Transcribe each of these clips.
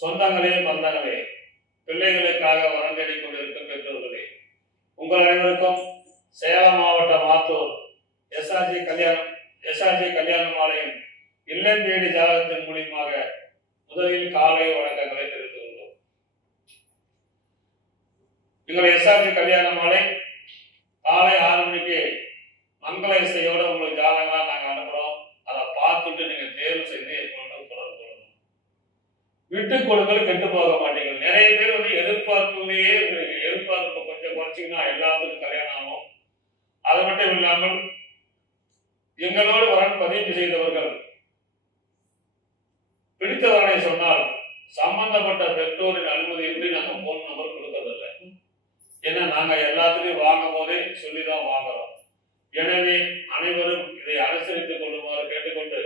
சொந்தங்களே பந்தங்களே, பிள்ளைகளுக்காக வரம் தேடிக் கொண்டிருக்கும் பெற்றோர்களே, உங்கள் அனைவருக்கும் சேலம் மாவட்டம் ஆத்தூர் எஸ்ஆர்ஜி கல்யாண மாலையின் இல்லம் தேடி ஜாதகத்தின் மூலியமாக முதலில் காலை வணக்கங்களை தெரிவித்துக் கொள்வோம். எங்கள் எஸ்ஆர்ஜி கல்யாண மாலை காலை 6 மணிக்கு மங்கள இசையோட உங்களுக்கு ஜாதகங்களா நாங்கள் அனுப்புறோம். அதை பார்த்துட்டு நீங்க தேர்வு செய்து எங்களோட தொடர்பு கொள்ளணும். விட்டுக் கொடுங்கள், கெட்டு போக மாட்டீங்க. நிறைய பேர் எதிர்பார்ப்புலேயே எதிர்பார்ப்பு கொஞ்சம் குறைச்சிங்கன்னா எல்லாத்துக்கும் கல்யாணம் ஆகும். அது மட்டும் இல்லாமல் எங்களோடு வரன் பதிவு செய்தவர்கள் பிடித்தவரை சொன்னால் சம்பந்தப்பட்ட பெற்றோரின் அனுமதியின்றி நாங்கள் போன் நம்பர் கொடுக்கறதில்லை. ஏன்னா நாங்க எல்லாத்துலையும் வாங்கும் போதே சொல்லிதான் வாங்குறோம். எனவே அனைவரும் இதை அனுசரித்துக் கொள்ளுமாறு கேட்டுக்கொண்டு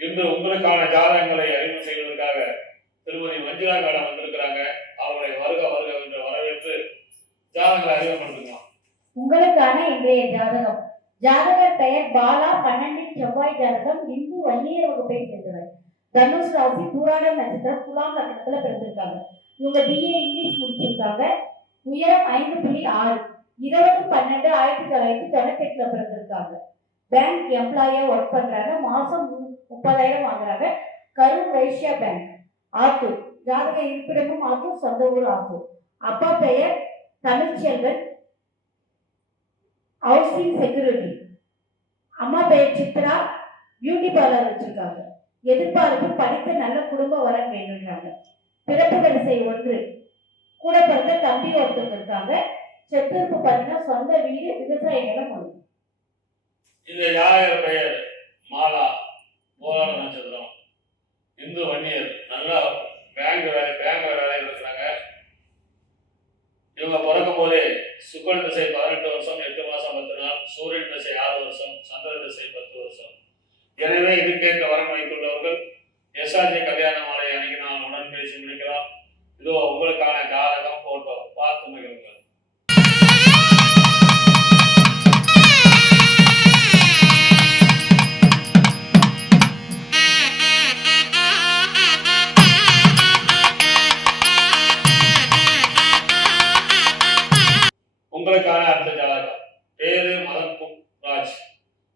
இன்று உங்களுக்கான ஜாதகங்களை அறிமுகம் செய்வதற்காக திருமதி மஞ்சுளா மேடம் வந்திருக்கிறாங்க. அவர்களை வருக வருக என்று வரவேற்று ஜாதகங்களை அறிமுகப்படுத்துகிறோம். உங்களுக்கான இன்றைய ஜாதகம். ஜாதகர் பெயர் பாலா, 12 செவ்வாய் ஜாதகம், இந்து வன்னியர் வகுப்பை சேர்ந்தவர். தனுஷ் ராசி, பூராடம் நட்சத்திரம், துலாம் லக்னத்துல பிறந்திருக்காங்க. இவங்க BA இங்கிலீஷ் முடிச்சிருக்காங்க. உயரம் 5.6, 20/12/1998 பிறந்திருக்காங்க. பேங்க் எம்ப்ளாயா ஒர்க் பண்றாங்க. மாசம் 30,000 வாங்குறாங்க. கரூர் வைஷ்யா பேங்க், ஆத்தூர். ஜாதக இருப்பிடமும் ஆத்தூர், சொந்த ஊர் ஆத்தூர். அப்பா பெயர் தமிழ்ச்செல்வன், ஹவுசிங் செக்யூரிட்டி. அம்மா பெயர் சித்ரா, பியூட்டி பார்லர் வச்சிருக்காங்க. எதிர்பார்ப்பு படித்த நல்ல குடும்ப வரன் வேணுன்றாங்க. பிறப்பு வரிசை 1, கூட பிறந்த தம்பி ஒருத்தவங்க இருக்காங்க. செட்டிருப்பு பார்த்தீங்கன்னா சொந்த வீடு, விவசாய நிலம் ஒன்று. இந்த ஜாதகர் பெயர் மாலா, போராட நட்சத்திரம், இந்து வன்னியர். நல்லா பேங்க் வேலையில் இருக்கிறாங்க. இவங்க பிறக்கும் போதே சுக்கரன் திசை 18 வருஷம் 8 மாசம் 10 நாள், சூரியன் திசை 6 வருஷம், சந்திர திசை 10 வருஷம். எனவே இதுக்கேற்ற வரம் வைத்துள்ளவர்கள் எஸ்ஆர்ஜி கல்யாண மாலை அன்னைக்கு நான் உடன் பேசி முடிக்கலாம். இதோ உங்களுக்கான ஜாதகம் போட்டோ பார்த்து மகிழுங்கள். உங்களுக்கான அடுத்த ஜாதகம். பேரு மதன் ராஜ்,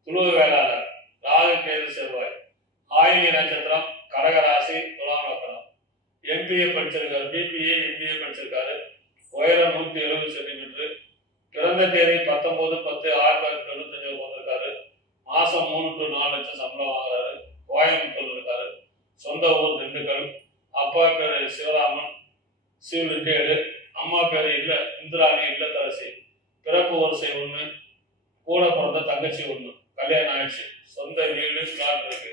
துளுவ வேளாளர், ராகு கேது செவ்வாய், ஆயிலி நட்சத்திரம், கடகராசி, துலாம் லக்னம். MBA படிச்சிருக்காரு, BBA MBA படிச்சிருக்காரு. உயரம் 170 சென்டிமீட்டர். பிறந்த தேதி 19/10/1995 பிறந்திருக்காரு. மாசம் 3 to 4 லட்சம் சம்பளம் வாங்குறாரு. கோயம்புத்தூர் இருக்காரு. சொந்த ஊர் திண்டுக்கல். அப்பா பேரு சிவராமன், சிவில் ரிட்டையர்டு. அம்மா பேரு இந்திராணி, இல்லத்தரசி. பிறப்பு வரிசை 1, கூட பிறந்த தங்கச்சி 1, கல்யாணம் ஆயிடுச்சு. சொந்த வீடு, பிளாட் இருக்கு.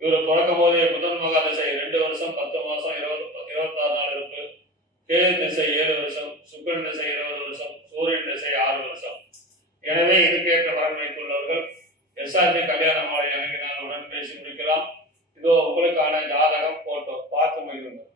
இவர் பிறக்கும் போதே புதன் மகா திசை 2 வருஷம் 10 மாசம் 26 நாள் இருப்பு. கேது திசை 7 வருஷம், சுக்கிரன் திசை 20 வருஷம், சூரியன் திசை 6 வருஷம். எனவே இதுக்கேற்ற வரன் வைத்துள்ளவர்கள் எஸ்ஆர்ஜி கல்யாண மாலை அன்னைக்கு நான் உடன் பேசி முடிக்கலாம். இதோ உங்களுக்கான ஜாதகம் போட்டோ பார்த்து மகிழுங்கள்.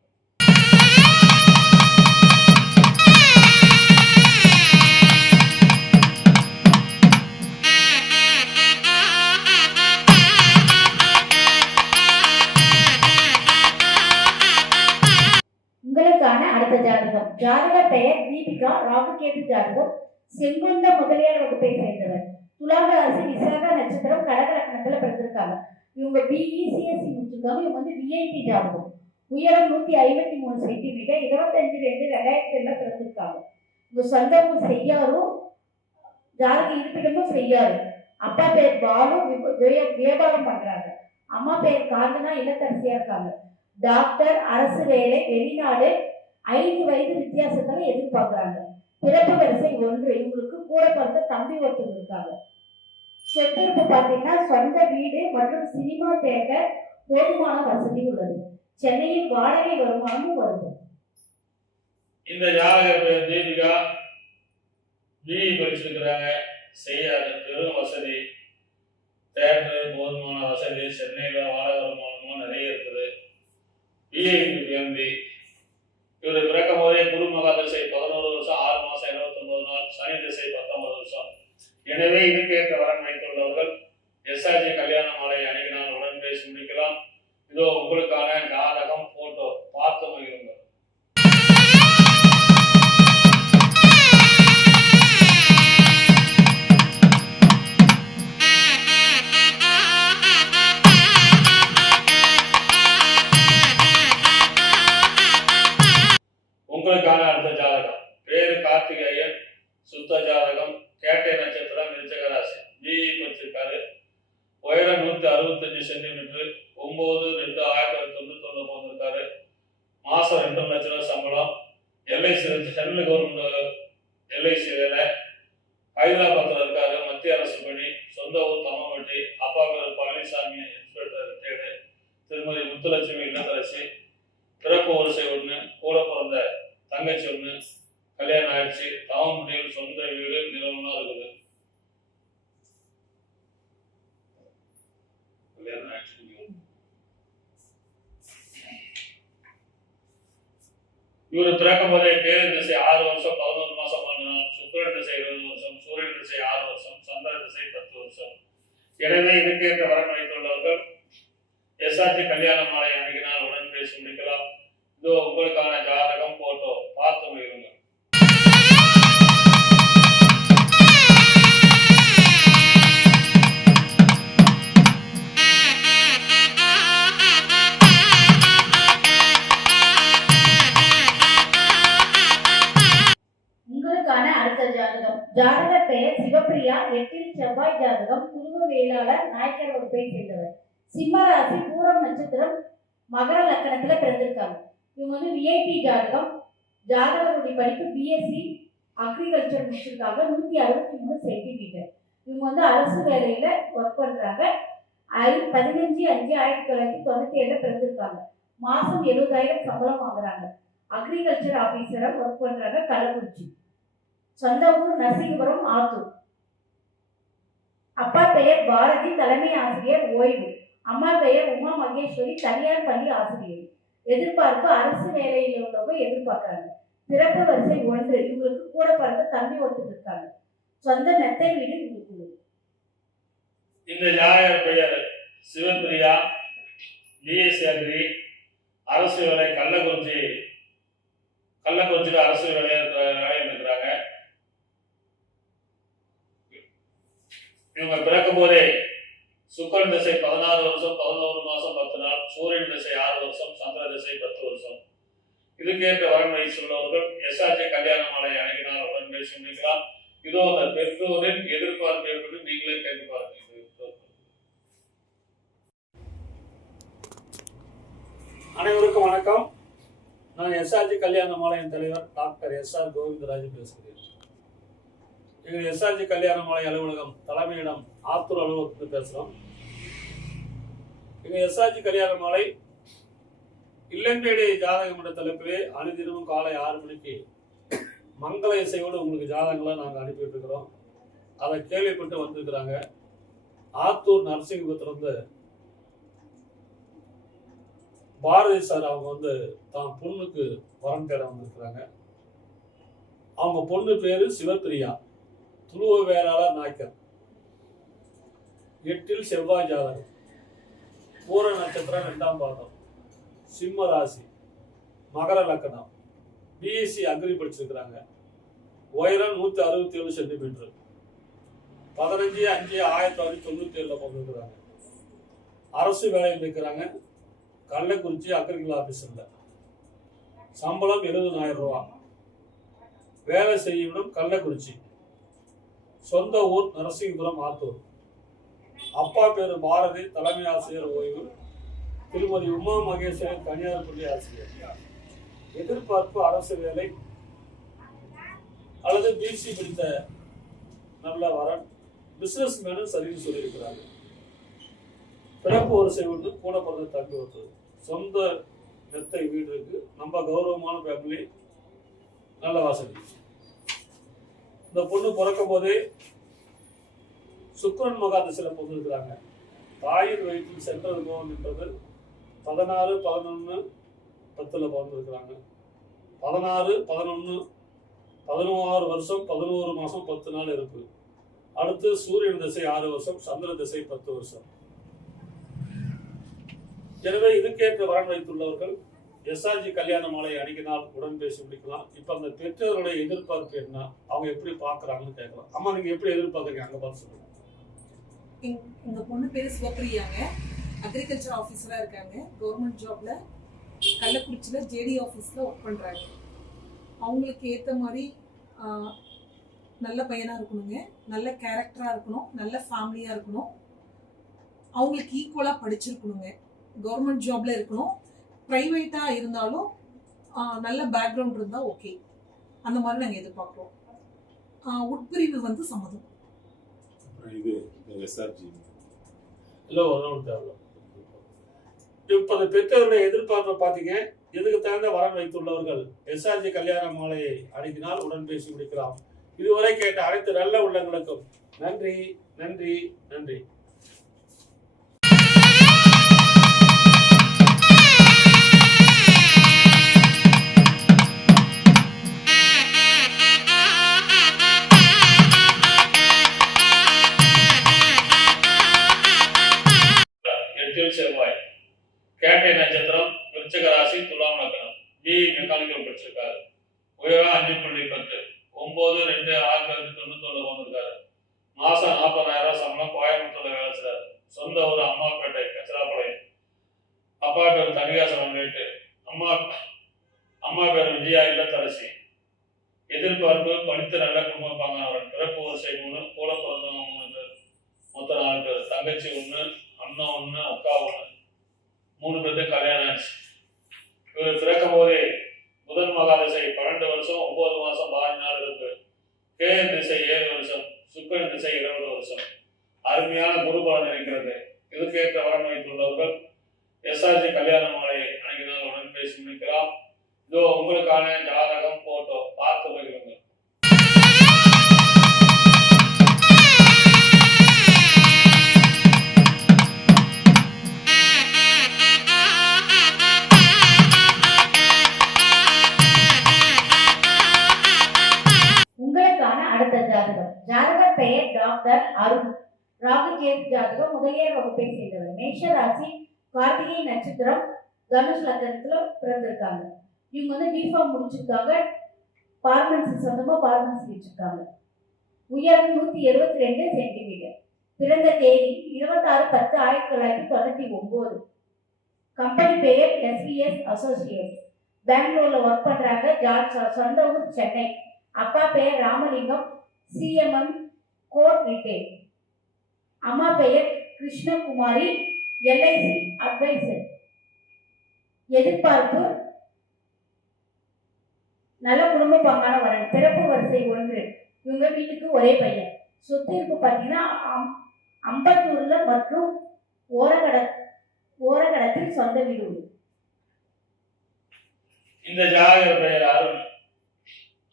உங்களுக்கான அடுத்த ஜாதகம். ஜாதக பெயர் தீபிகா, ராகு கேது ஜாதகம், செங்குந்த முதலியார் வகுப்பை சேர்ந்தவர். துலாம் ராசி, விசாக நட்சத்திரம், கடக லக்னத்துல பிறந்திருக்காங்க. இவங்க BE CSE முடிச்சிருக்காங்க. இவங்க VIP ஜாதகம். உயரம் 153 சென்டிமீட்டர், 25/2/2007 பிறந்திருக்காங்க. இவங்க சொந்த ஊர் செய்யாரும், ஜாதக இருப்பிடமும் செய்யாரு. அப்பா பேர் பாலு, வியாபாரம் பண்றாங்க. அம்மா பேர் காந்தனா, இல்லத்தரசியா இருக்காங்க. டாக்டர், அரசு வேலை, வெளிநாடு. 5 வயது வித்தியாசத்துல எதிர்பார்க்கிறாங்க. பிறப்பு வரிசை 1, இவங்களுக்கு கூட பிறந்த தம்பி ஒருத்தர் இருக்காங்க. சொத்திருப்பு பார்த்தீங்கன்னா சொந்த வீடு மற்றும் சினிமா தியேட்டர் போதுமான வசதி உள்ளது. சென்னையில் வாடகை வருமானமும் வருது. இந்த ஜாதகர் பேர் தீபிகா, BE படிச்சிருக்கிறாங்க. செய்யாத பெரும் வசதி, தேட்டர் போதுமான வசதி, சென்னையில வாடகை வருமானமும் நிறைய இருக்குது. BA இவர் பிறக்கும் போதே குரு மகா திசை 11 வருஷம் 6 மாசம் 29 நாள், சனி திசை 19 வருஷம். எனவே இதுக்கேற்ற வரன் வைத்துள்ளவர்கள் எஸ்ஆர்ஜி கல்யாண மாலை அன்னைக்கு நான் உடன் பேசி முடிக்கலாம். இதோ உங்களுக்கான ஜாதகம் போட்டோ பார்த்து மாசம் 2 லட்சம் ரூபாய் சம்பளம், எல்ஐசி சென்ட்ரல் கவர்மெண்ட் எல்ஐசி வேலை, ஹைதராபாத்ல இருக்காரு, மத்திய அரசு பணி, சொந்த ஊர் தம்மம்பட்டி, அப்பா பேர் பழனிசாமி இன்ஸ்பெக்டர் ரிட்டையர்டு, திருமதி முத்துலட்சுமி இல்லத்தரசி, பிறப்பு வரிசை 1, கூட பிறந்த தங்கச்சி 1, கல்யாணம் ஆயிடுச்சு, தம்மம்பட்டியில் சொந்த வீடு நிலவரம் இருக்குது. கல்யாணம் ஆயிடுச்சு. இவர் பிறக்கும் போதே கேது திசை 6 வருஷம் 11 மாசம் 11 நாள், சுக்கிரன் திசை 20 வருஷம், சூரியன் திசை 6 வருஷம், சந்திர திசை 10 வருஷம். எனவே இதுக்கேற்ற வரன் வைத்துள்ளவர்கள் எஸ்ஆர்ஜி கல்யாண மாலை அணுகினால் உடன் பேசி முடிக்கலாம். இதோ உங்களுக்கான ஜாதகம் போட்டோ பார்த்து முடியுங்க. உங்களுக்கான அடுத்த ஜாதகம். ஜாதகர் பெயர் சிவப்பிரியா, 8இல் செவ்வாய் ஜாதகம், துருவ வேளாளர், நாயக்கர் வகுப்பை சேர்ந்தவர், சிம்ம ராசி, பூரம் நட்சத்திரம், மகர லக்கணத்துல பிறந்திருக்காங்க. இவங்க விஐபி ஜாதகம். ஜாதகருடைய படிப்பு பிஎஸ்சி அக்ரிகல்ச்சர் முடிச்சிருக்காங்க, 163 சென்டிமீட்டர். இவங்க அரசு வேலையில ஒர்க் பண்றாங்க. 15/5/1997 பிறந்திருக்காங்க. மாசம் 70,000 சம்பளம் வாங்குறாங்க. அக்ரிகல்ச்சர் ஆபீசரா ஒர்க் பண்றாங்க, கள்ளக்குறிச்சி. சொந்த ஊர் நரசிங்கபுரம், ஆத்தூர். அப்பா பெயர் பாரதி, தலைமை ஆசிரியர், ஓய்வு. அம்மா பெயர் உமா மகேஸ்வரி, தனியார் பள்ளி ஆசிரியர். எதிர்பார்ப்பு அரசு வேலையில் உள்ளவங்க எதிர்பார்க்கறாங்க. பிறப்பு வரிசை 1. இவங்களுக்கு கூட பிறந்த தம்பி ஒருத்தர் இருக்காங்க. சொந்த மெத்தை வீடு இவங்களுக்கு. இந்த ஜாதகர் பெயர் சிவப்பிரியா, பிஎஸ்சி அக்ரி, அரசு வேலை, கள்ளக்குறிச்சியில் அரசு வேலையில் இருக்கிறாங்க. இவங்க பிறக்கும் போதே சுக்கிரன் திசை 16 வருஷம் 11 மாசம் 10 நாள், சூரியன் திசை 6 வருஷம், சந்திர திசை 10 வருஷம். இதுக்கேற்ற வரன் வயசுள்ளவர்கள் எஸ்ஆர்ஜி கல்யாண மாலை அணுகினால் உடன் பேசி முடிக்கலாம். இதோ அந்த பெற்றோரின் எதிர்பார்ப்பு எப்படி நீங்களே கேட்டு பாருங்க. அனைவருக்கும் வணக்கம். நான் எஸ்ஆர்ஜி கல்யாண மாலையின் தலைவர் டாக்டர் எஸ்ஆர் கோவிந்தராஜ் பேசுகிறேன். எங்கள் எஸ்ஆர்ஜி கல்யாண மாலை அலுவலகம் தலைமையிடம் ஆத்தூர் அலுவலகத்துக்கு பேசுகிறோம். எங்கள் எஸ்ஆர்ஜி கல்யாண மாலை இல்லந்தேடி ஜாதகம் என்ற தலைப்பிலே அனுதினமும் காலை 6 மணிக்கு மங்கள இசையோடு உங்களுக்கு ஜாதகங்களை நாங்கள் அனுப்பிட்டு இருக்கிறோம். அதை கேள்விப்பட்டு வந்திருக்கிறாங்க. ஆத்தூர் நரசிங்கபுரத்திலிருந்து பாரதி சார் அவங்க தான் பொண்ணுக்கு வரன் தேட வந்திருக்கிறாங்க. அவங்க பொண்ணு பேரு சிவப்பிரியா, துருவ வேளாளர், நாயக்கர், 8இல் செவ்வாய் ஜாதகம், பூர நட்சத்திரம், 2ஆம் பாதம், சிம்ம ராசி, மகர லக்கணம், பிஎஸ்சி அக்ரி படிச்சிருக்கிறாங்க. உயரம் 167 சென்டிமீட்டர், 15/5/1997 பிறந்திருக்கிறாங்க. அரசு வேலையில் இருக்கிறாங்க. கள்ளக்குறிச்சி அக்ரிகல் ஆபீசர்ல. சம்பளம் 70,000 ரூபாய். வேலை செய்யும் கள்ளக்குறிச்சி. சொந்த ஊர் நரசிங்கபுரம், ஆத்தூர். அப்பா பேரு பாரதி, தலைமை ஆசிரியர், ஓய்வு. திருமதி உமா மகேஸ்வரி, தனியார் பள்ளி ஆசிரியர். எதிர்பார்ப்பு அரசு வேலை அல்லது பிசி பிடித்த நல்ல வரன். பிசினஸ் மேனும் சரின்னு சொல்லியிருக்கிறாங்க. பிறப்பு வரிசை 1, கூட பிறந்த தம்பி ஒருத்தர். சொந்த மெத்தை வீடு இருக்கு. நம்ம கௌரவமான ஃபேமிலி, நல்ல வசதி. இந்த பொண்ணு பிறக்கும் போதே சுக்கிரன் மகா திசையில பிறந்திருக்கிறாங்க. தாயின் வயிற்றில் சென்ட்ரல் கவர்மென்றது 16/11/10 பிறந்திருக்கிறாங்க. 16 வருஷம் 11 மாசம் 10 நாள் இருக்கு. அடுத்து சூரியன் திசை 6 வருஷம், சந்திர திசை 10 வருஷம். எனவே இதுக்கேற்ற வரன் வைத்துள்ளவர்கள் எஸ்ஆர்ஜி கல்யாண மாலை அணுகினால் உடன் பேசி முடிக்கலாம். இப்ப அந்த பெற்றோருடைய எதிர்பார்ப்பு என்ன, அவங்க எப்படி பாக்குறாங்கன்னு கேட்கலாம். அம்மா, நீங்க எப்படி எதிர்பார்க்கறீங்க, அங்க பார்த்து சொல்லுங்க. எங்க பொண்ணு பேரு சிவப்பிரியாங்க, அக்ரிகல்ச்சர் ஆஃபீஸரா இருக்காங்க. கவர்மெண்ட் ஜாப்ல கள்ளக்குறிச்சியில ஜேடி ஆஃபீஸ்ல ஒர்க் பண்றாங்க. அவங்களுக்கு ஏற்ற மாதிரி நல்ல பையனா இருக்கணுங்க, நல்ல கேரக்டரா இருக்கணும், நல்ல ஃபேமிலியா இருக்கணும், அவங்களுக்கு ஈக்குவலா படிச்சிருக்கணுங்க, கவர்மெண்ட் ஜாப்ல இருக்கணும். ப்ரைவேட்டா இருந்தாலும் நல்ல பேக்ரவுண்ட் இருந்தால் ஓகே, அந்த மாதிரி நாங்கள் எதிர்பார்க்குறோம். உட்பிரிவு வந்து சம்மதம். இது எஸ்ஆர்ஜி இல்லை ஒன்றும் தேவை. இப்போ பெற்றோர்களை எதிர்பார்ப்பை பார்த்தீங்க. இதுக்கு தகுந்த வரன் வைத்துள்ளவர்கள் எஸ்ஆர்ஜி கல்யாண மாலையை அணுகினால் உடன் பேசி முடிக்கலாம். இதுவரை கேட்ட அனைத்து நல்ல உள்ளங்களுக்கும் நன்றி நன்றி நன்றி. எட்டில் செவ்வாய், கேட்டை நட்சத்திரம், விருச்சிக ராசி, துலாம் லக்னம், பிஇ மெக்கானிக்கல் படிச்சிருக்காரு. உயரம் 5.10, 9/2/1991 வந்திருக்காரு. மாசம் 40,000 சம்பளம். கோயம்புத்தூர்ல வேலை செய்றாரு. சொந்த ஊர் அம்மாப்பேட்டை, கச்சராப்பாளையம். அப்பா பேர் தனிகாசலம் வேட்டு. அம்மா பேர் விஜயா இல்லத்தரசி. எதிர்பார்ப்பு படித்த நல்ல குடும்பம் பாங்கானவர். பிறப்பு வரிசை 3, கூட பிறந்தவங்க 3 பேர், மொத்தம் 4 பேர். தங்கச்சி 1, அண்ணா 1, அக்கா 1, 3 பேருக்கு கல்யாணம் ஆச்சு. இவர் பிறக்கும் போதே புதன் மகாதிசை 12 வருஷம் 9 மாசம் 14 நாள் இருக்கு. கேது திசை 7 வருஷம், சுக்கிரன் திசை 20 வருஷம். அருமையான குருபலன் இருக்கிறது. இதுக்கேற்ற வரன் வைத்துள்ளவர்கள் எஸ்ஆர்ஜி கல்யாண மாலையை அணுகினால் உடன் பேசி முடிக்கலாம். இதோ உங்களுக்கான ஜாதகம் போட்டோ பார்த்து மகிழுங்கள். உங்களுக்கான அடுத்த ஜாதகம். ஜாதகர் பெயர் டாக்டர் அருண். ராகு கேது ஜாதகம், முதலியார் வகுப்பை சேர்ந்தவர். மேஷ ராசி, கார்த்திகை நட்சத்திரம், தனுஷ் லக்னத்துல பிறந்திருக்காங்க. இவங்க வந்து டிஃபார்ம் முடிச்சிருக்காங்க. பார்மன்சி சொந்தமா பார்மன்சி வச்சிருக்காங்க. உயரம் 172 சென்டிமீட்டர். பிறந்த தேதி 26/10/1999. கம்பெனி பெயர் SVS அசோசியேட். பெங்களூர்ல ஒர்க் பண்றாங்க. சொந்த ஊர் சென்னை. அப்பா பெயர் ராமலிங்கம், CMM கோட் ரிட்டேல். அம்மா பெயர் கிருஷ்ணகுமாரி, LIC அட்வைசர். எதிர்பார்ப்பு நல்ல குடும்ப பாங்கான வரன். பிறப்பு வரிசை 1. இவங்க வீட்டுக்கு ஒரே பையன். சொத்து இருப்பு பார்த்தீங்கன்னா அம்பத்தூர்ல மற்றும் ஓரகடத்தில் சொந்த வீடு உண்டு. இந்த ஜாதகர் பெயர் அருண்.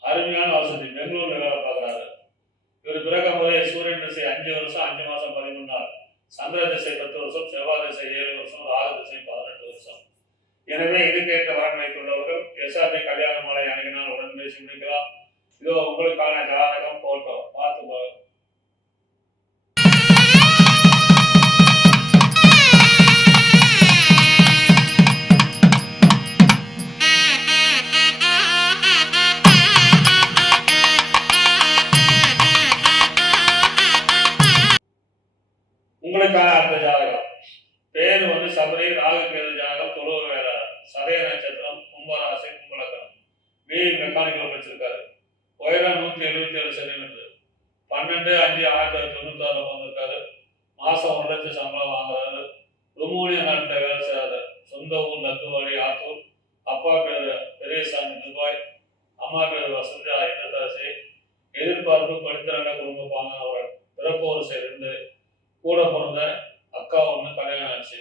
அருமையான வசதி. பெங்களூர்ல வேலை பார்க்குறாரு. இவர் பிறக்கும் போதே சூரியன் திசை 5 வருஷம் 5 மாசம் 13 நாள், சந்திர திசை 10 வருஷம், செவ்வாய் திசை 7 வருஷம், ராகு திசை 18 வருஷம். எனவே இதுக்கேற்ற வரன் வைத்துள்ளவர்கள் எஸ்ஆர்ஜி கல்யாண மாலை அணுகினால் உடன் பேசி முடிக்கலாம். இதோ உங்களுக்கான ஜாதகம் போட்டோ பார்த்து உங்களுக்கான அடுத்த ஜாதகம். பேர் வந்து சபரி. ராகு கேது ஜாதகம், தொழுவ வேளாளர். சதய நட்சத்திரம், கும்பராசி, கும்பலக்கணம். பிஇ மெக்கானிக்கல் படிச்சிருக்காரு. உயரம் 177 சென்டிமீட்டர். 12/5/1996 வந்திருக்காரு. மாசம் 1 லட்சம் சம்பளம் வாங்குறாரு. ருமோனியா நாட்டில் வேலை செய்றாரு. சொந்த ஊர் லத்துவாடி ஆத்தூர். அப்பா பேர் பெரியசாமி துபாய். அம்மா பேர் வசந்தா இல்லத்தரசி. எதிர்பார்ப்பு படித்த நல்ல குடும்ப பாங்கானவர். பிறப்பு வரிசை 2, கூட பிறந்த அக்கா 1, கல்யாணம் ஆச்சு.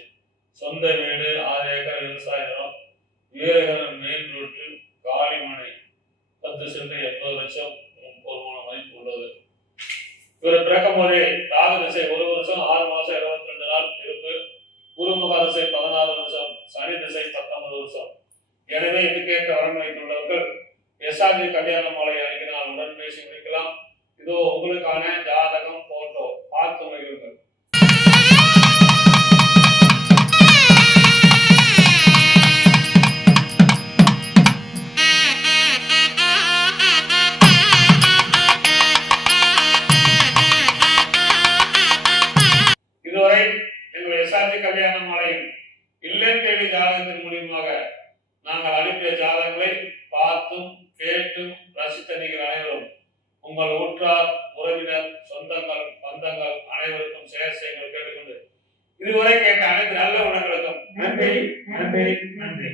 சொந்த வீடு 6 ஏக்கர் விவசாய நிலம். வீரகரன் மெயின் ரோட்டில் காளிமனை 10 சென்ட் 80 லட்சம் பொருமான மதிப்பு உள்ளது. இவர் பிறக்கும் போதே ராகு திசை 1 வருஷம் 6 மாசம் 22 நாள் இருப்பு. குருமுக திசை 16 வருஷம், சனி திசை 19 வருஷம். எனவே இதுக்கேற்ற வரன் வைத்துள்ளவர்கள் எஸ்ஆர்ஜி கல்யாண மாலை அணுகினால் உடன் பேசி முடிக்கலாம். இதோ உங்களுக்கான ஜாதகம் போட்டோ பார்த்து மகிழுங்கள். இதுவரை எங்கள் எஸ்ஆர்ஜி கல்யாண மாலையில் இல்லம் தேடி ஜாதகத்தின் மூலியமாக நாங்கள் அனுப்பிய ஜாதகங்களை பார்த்தும் கேட்டும் ரசித்த நீங்கள் அனைவரும் உங்கள் உற்றார், உறவினர், சொந்தங்கள், பந்தங்கள் அனைவருக்கும் ஷேர் செய்யுங்கள் கேட்டுக்கொண்டு இதுவரை கேட்ட அனைத்து நல்ல உணங்களுக்கும் நன்றி நன்றி நன்றி.